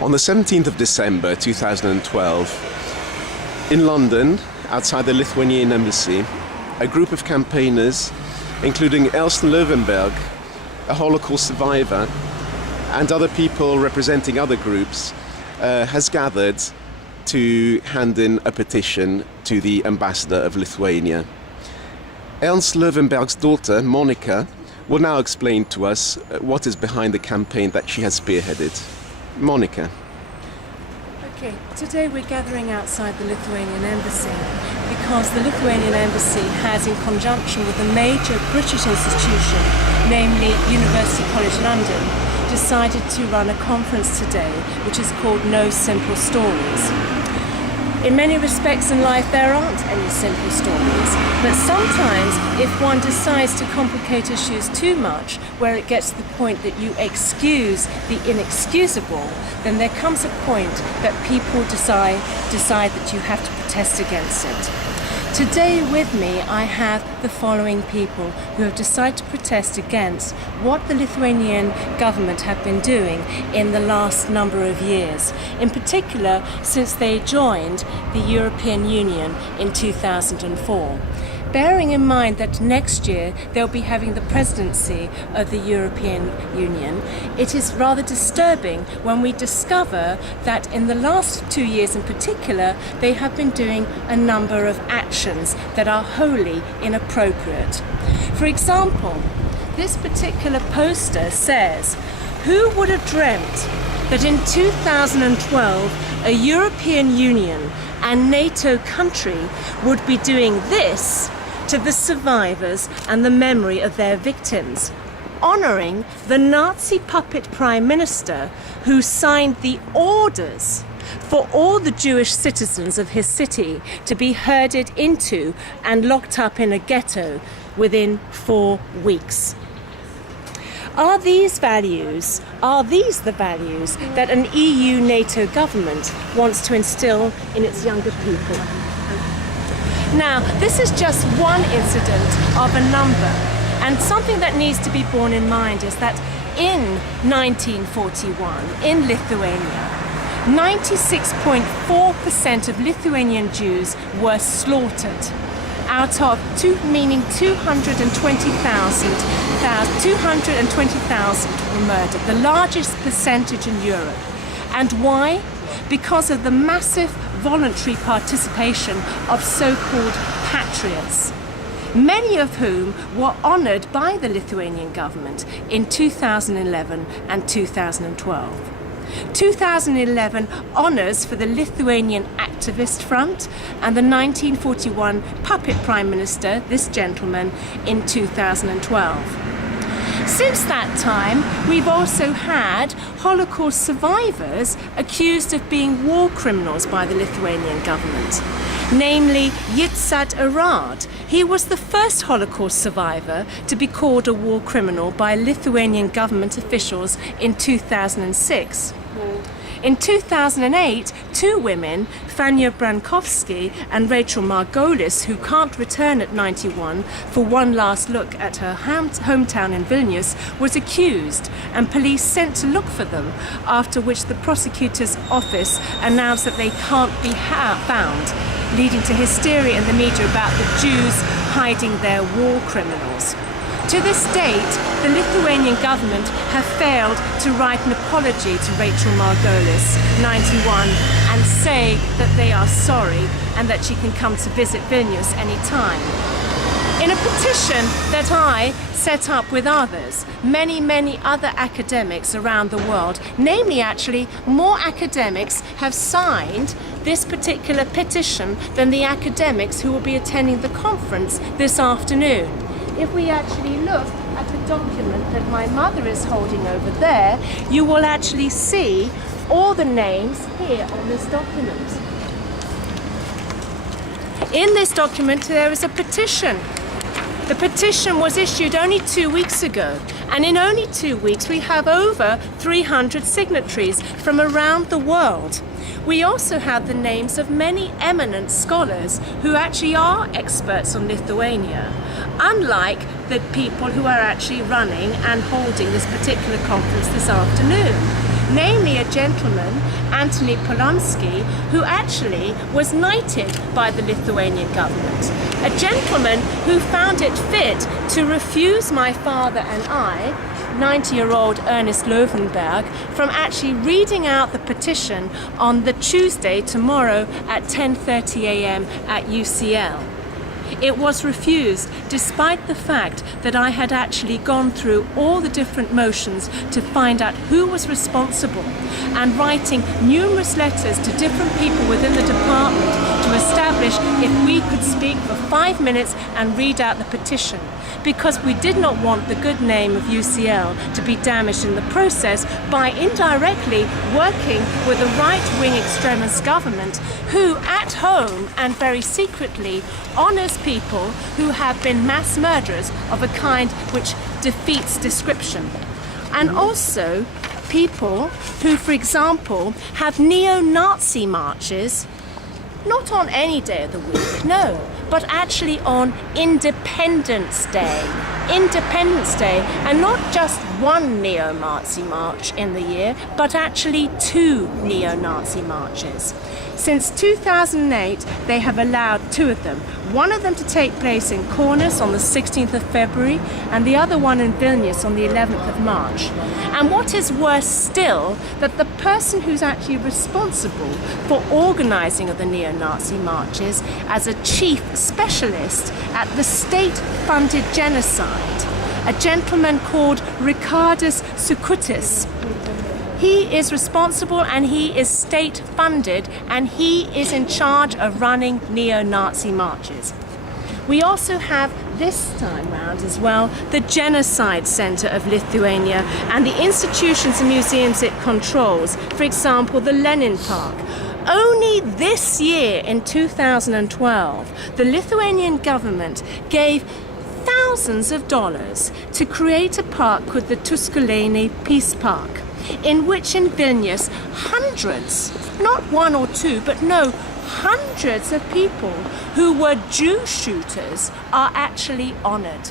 On the 17th of December 2012, in London, outside the Lithuanian Embassy, a group of campaigners, including Ernst Loewenberg, a Holocaust survivor, and other people representing other groups, has gathered to hand in a petition to the ambassador of Lithuania. Ernst Loewenberg's daughter, Monica, will now explain to us what is behind the campaign that she has spearheaded. Monica. Okay, today we're gathering outside the Lithuanian Embassy because the Lithuanian Embassy has, in conjunction with a major British institution, namely University College London, decided to run a conference today which is called No Simple Stories. In many respects in life there aren't any simple stories, but sometimes if one decides to complicate issues too much, where it gets to the point that you excuse the inexcusable, then there comes a point that people decide that you have to protest against it. Today with me I have the following people who have decided to protest against what the Lithuanian government have been doing in the last number of years, in particular since they joined the European Union in 2004. Bearing in mind that next year they'll be having the presidency of the European Union, it is rather disturbing when we discover that in the last 2 years in particular, they have been doing a number of actions that are wholly inappropriate. For example, this particular poster says, "Who would have dreamt that in 2012 a European Union and NATO country would be doing this to the survivors and the memory of their victims, honouring the Nazi puppet Prime Minister who signed the orders for all the Jewish citizens of his city to be herded into and locked up in a ghetto within 4 weeks." Are these the values that an EU-NATO government wants to instill in its younger people? Now, this is just one incident of a number, and something that needs to be borne in mind is that in 1941, in Lithuania, 96.4% of Lithuanian Jews were slaughtered. Out of 220,000 were murdered, the largest percentage in Europe. And why? Because of the massive voluntary participation of so-called patriots, many of whom were honoured by the Lithuanian government in 2011 and 2012. 2011 honours for the Lithuanian Activist Front and the 1941 puppet Prime Minister, this gentleman, in 2012. Since that time, we've also had Holocaust survivors accused of being war criminals by the Lithuanian government, namely Yitzhak Arad. He was the first Holocaust survivor to be called a war criminal by Lithuanian government officials in 2006. In 2008, 2 women, Fania Brankovsky and Rachel Margolis, who can't return at 91 for one last look at her hometown in Vilnius, was accused and police sent to look for them, after which the prosecutor's office announced that they can't be found, leading to hysteria in the media about the Jews hiding their war criminals. To this date, the Lithuanian government have failed to write an apology to Rachel Margolis, 91, and say that they are sorry and that she can come to visit Vilnius any time. In a petition that I set up with others, many other academics around the world, namely actually more academics have signed this particular petition than the academics who will be attending the conference this afternoon. If we actually look at the document that my mother is holding over there, you will actually see all the names here on this document. In this document there is a petition. The petition was issued only 2 weeks ago, and in only 2 weeks we have over 300 signatories from around the world. We also have the names of many eminent scholars who actually are experts on Lithuania, unlike the people who are actually running and holding this particular conference this afternoon. namely a gentleman, Antony Polonsky, who actually was knighted by the Lithuanian government. A gentleman who found it fit to refuse my father and I, 90-year-old Ernst Loewenberg, from actually reading out the petition on the Tuesday, tomorrow, at 10:30 a.m. at UCL. It was refused despite the fact that I had actually gone through all the different motions to find out who was responsible and writing numerous letters to different people within the department to establish if we could speak for 5 minutes and read out the petition, because we did not want the good name of UCL to be damaged in the process by indirectly working with a right-wing extremist government who at home and very secretly honors people who have been mass murderers of a kind which defeats description. And also people who, for example, have neo-Nazi marches, not on any day of the week, no, but actually on Independence Day. Independence Day, and not just one neo-Nazi march in the year, but actually 2 neo-Nazi marches. Since 2008, they have allowed 2 of them. One of them to take place in Kaunas on the 16th of February, and the other one in Vilnius on the 11th of March. And what is worse still, that the person who's actually responsible for organizing of the neo-Nazi marches as a chief specialist at the state-funded genocide, a gentleman called Rikardis Sukutis. He is responsible and he is state-funded and he is in charge of running neo-Nazi marches. We also have this time round as well the Genocide Center of Lithuania and the institutions and museums it controls, for example the Lenin Park. Only this year in 2012, the Lithuanian government gave thousands of dollars to create a park called the Tuskulėnai Peace Park, in which in Vilnius hundreds, not 1 or 2, but no, hundreds of people who were Jew shooters are actually honored.